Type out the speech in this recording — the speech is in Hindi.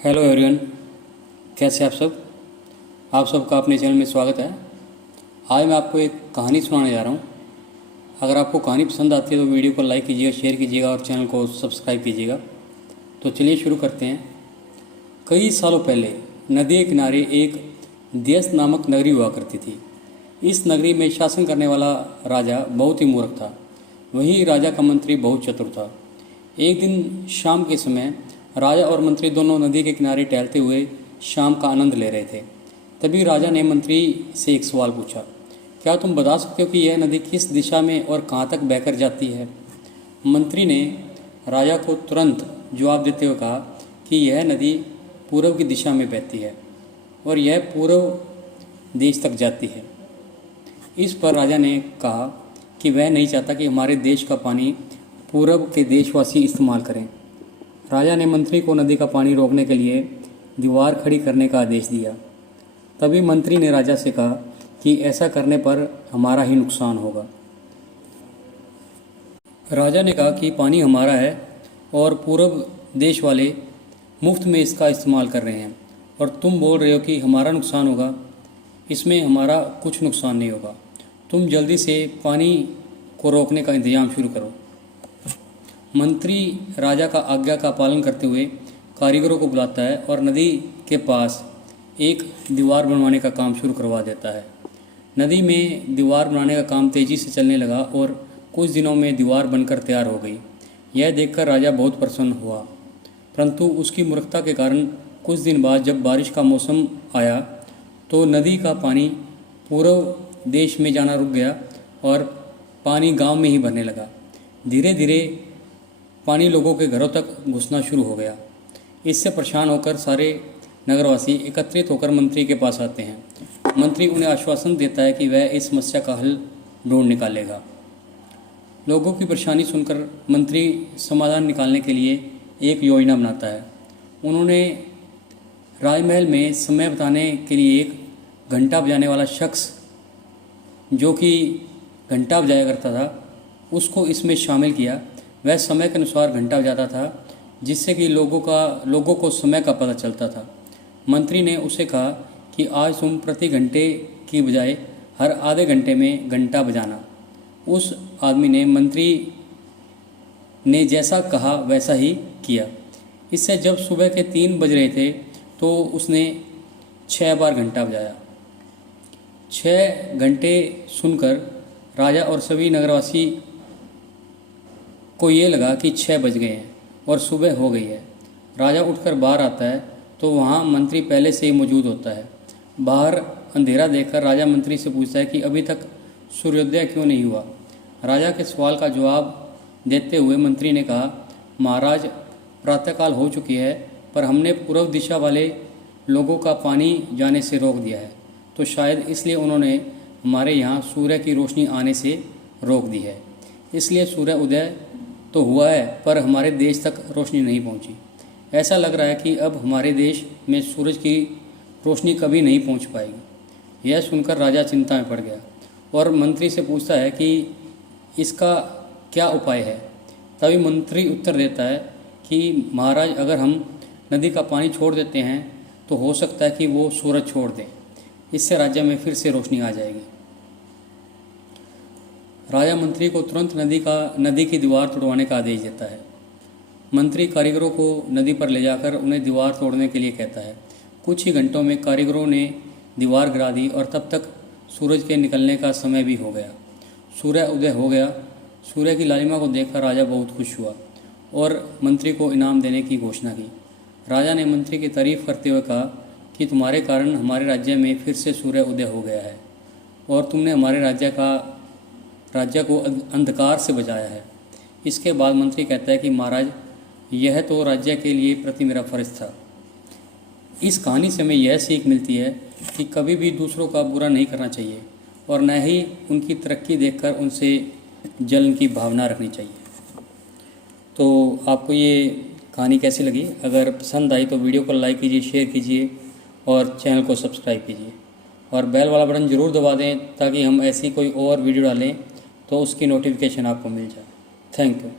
हेलो एवरीवन, कैसे आप सब। आप सबका अपने चैनल में स्वागत है। आज मैं आपको एक कहानी सुनाने जा रहा हूँ। अगर आपको कहानी पसंद आती है तो वीडियो को लाइक कीजिएगा, शेयर कीजिएगा और चैनल को सब्सक्राइब कीजिएगा। तो चलिए शुरू करते हैं। कई सालों पहले नदी के किनारे एक देश नामक नगरी हुआ करती थी। इस नगरी में शासन करने वाला राजा बहुत ही मूर्ख था। वहीं राजा का मंत्री बहुत चतुर था। एक दिन शाम के समय राजा और मंत्री दोनों नदी के किनारे टहलते हुए शाम का आनंद ले रहे थे। तभी राजा ने मंत्री से एक सवाल पूछा, क्या तुम बता सकते हो कि यह नदी किस दिशा में और कहाँ तक बहकर जाती है। मंत्री ने राजा को तुरंत जवाब देते हुए कहा कि यह नदी पूर्व की दिशा में बहती है और यह पूर्व देश तक जाती है। इस पर राजा ने कहा कि वह नहीं चाहता कि हमारे देश का पानी पूर्व के देशवासी इस्तेमाल करें। राजा ने मंत्री को नदी का पानी रोकने के लिए दीवार खड़ी करने का आदेश दिया। तभी मंत्री ने राजा से कहा कि ऐसा करने पर हमारा ही नुकसान होगा। राजा ने कहा कि पानी हमारा है और पूर्व देश वाले मुफ्त में इसका इस्तेमाल कर रहे हैं और तुम बोल रहे हो कि हमारा नुकसान होगा। इसमें हमारा कुछ नुकसान नहीं होगा। तुम जल्दी से पानी को रोकने का इंतजाम शुरू करो। मंत्री राजा का आज्ञा का पालन करते हुए कारीगरों को बुलाता है और नदी के पास एक दीवार बनवाने का काम शुरू करवा देता है। नदी में दीवार बनाने का काम तेज़ी से चलने लगा और कुछ दिनों में दीवार बनकर तैयार हो गई। यह देखकर राजा बहुत प्रसन्न हुआ, परंतु उसकी मूर्खता के कारण कुछ दिन बाद जब बारिश का मौसम आया तो नदी का पानी पूर्व देश में जाना रुक गया और पानी गांव में ही भरने लगा। धीरे धीरे पानी लोगों के घरों तक घुसना शुरू हो गया। इससे परेशान होकर सारे नगरवासी एकत्रित होकर मंत्री के पास आते हैं। मंत्री उन्हें आश्वासन देता है कि वह इस समस्या का हल ढूंढ निकालेगा। लोगों की परेशानी सुनकर मंत्री समाधान निकालने के लिए एक योजना बनाता है। उन्होंने राजमहल में समय बताने के लिए एक घंटा बजाने वाला शख्स जो कि घंटा बजाया करता था उसको इसमें शामिल किया। वह समय के अनुसार घंटा बजाता था जिससे कि लोगों को समय का पता चलता था। मंत्री ने उसे कहा कि आज तुम प्रति घंटे की बजाय हर आधे घंटे में घंटा बजाना। उस आदमी ने मंत्री ने जैसा कहा वैसा ही किया। इससे जब सुबह के 3 बज रहे थे तो उसने 6 बार घंटा बजाया। 6 घंटे सुनकर राजा और सभी नगरवासी को ये लगा कि 6 बज गए हैं और सुबह हो गई है। राजा उठकर बाहर आता है तो वहाँ मंत्री पहले से ही मौजूद होता है। बाहर अंधेरा देखकर राजा मंत्री से पूछता है कि अभी तक सूर्योदय क्यों नहीं हुआ। राजा के सवाल का जवाब देते हुए मंत्री ने कहा, महाराज प्रातःकाल हो चुकी है पर हमने पूर्व दिशा वाले लोगों का पानी जाने से रोक दिया है, तो शायद इसलिए उन्होंने हमारे यहाँ सूर्य की रोशनी आने से रोक दी है। इसलिए सूर्य उदय तो हुआ है पर हमारे देश तक रोशनी नहीं पहुंची। ऐसा लग रहा है कि अब हमारे देश में सूरज की रोशनी कभी नहीं पहुंच पाएगी। यह सुनकर राजा चिंता में पड़ गया और मंत्री से पूछता है कि इसका क्या उपाय है। तभी मंत्री उत्तर देता है कि महाराज, अगर हम नदी का पानी छोड़ देते हैं तो हो सकता है कि वो सूरज छोड़ दें। इससे राज्य में फिर से रोशनी आ जाएगी। राजा मंत्री को तुरंत नदी की दीवार तोड़वाने का आदेश देता है। मंत्री कारीगरों को नदी पर ले जाकर उन्हें दीवार तोड़ने के लिए कहता है। कुछ ही घंटों में कारीगरों ने दीवार गिरा दी और तब तक सूरज के निकलने का समय भी हो गया। सूर्य उदय हो गया। सूर्य की लालिमा को देखकर राजा बहुत खुश हुआ और मंत्री को इनाम देने की घोषणा की। राजा ने मंत्री की तारीफ करते हुए कहा कि तुम्हारे कारण हमारे राज्य में फिर से सूर्य उदय हो गया है और तुमने हमारे राज्य को अंधकार से बचाया है। इसके बाद मंत्री कहता है कि महाराज, यह तो राज्य के लिए प्रति मेरा फर्ज था। इस कहानी से हमें यह सीख मिलती है कि कभी भी दूसरों का बुरा नहीं करना चाहिए और न ही उनकी तरक्की देखकर उनसे जलन की भावना रखनी चाहिए। तो आपको ये कहानी कैसी लगी? अगर पसंद आई तो वीडियो को लाइक कीजिए, शेयर कीजिए और चैनल को सब्सक्राइब कीजिए और बेल वाला बटन ज़रूर दबा दें ताकि हम ऐसी कोई और वीडियो डालें तो उसकी नोटिफिकेशन आपको मिल जाए। Thank you.